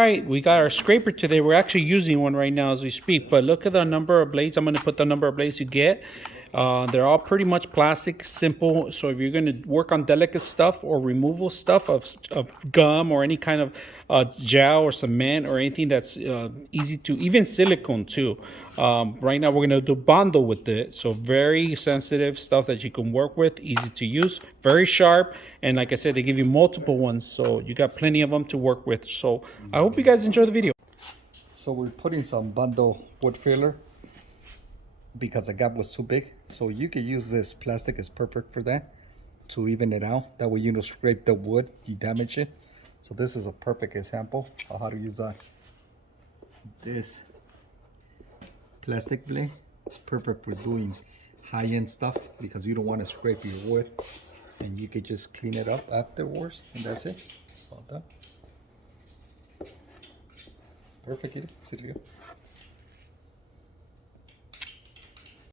right. We got our scraper today. We're actually using one right now as we speak. But look at the number of blades. I'm going to put the number of blades you get. They're all pretty much plastic, simple. So if you're going to work on delicate stuff or removal stuff of gum or any kind of gel or cement or anything that's easy to, even silicone too. Right now we're going to do bundle with it. So very sensitive stuff that you can work with, easy to use, very sharp. And like I said, they give you multiple ones. So you got plenty of them to work with. So I hope you guys enjoy the video. So we're putting some bundle wood filler because the gap was too big. So you could use this plastic, is perfect for that, to even it out. That way you don't scrape the wood, you damage it. So this is a perfect example of how to use this plastic blade. It's perfect for doing high-end stuff because you don't want to scrape your wood, and you could just clean it up afterwards, and that's it. All done. Perfect, Silvio.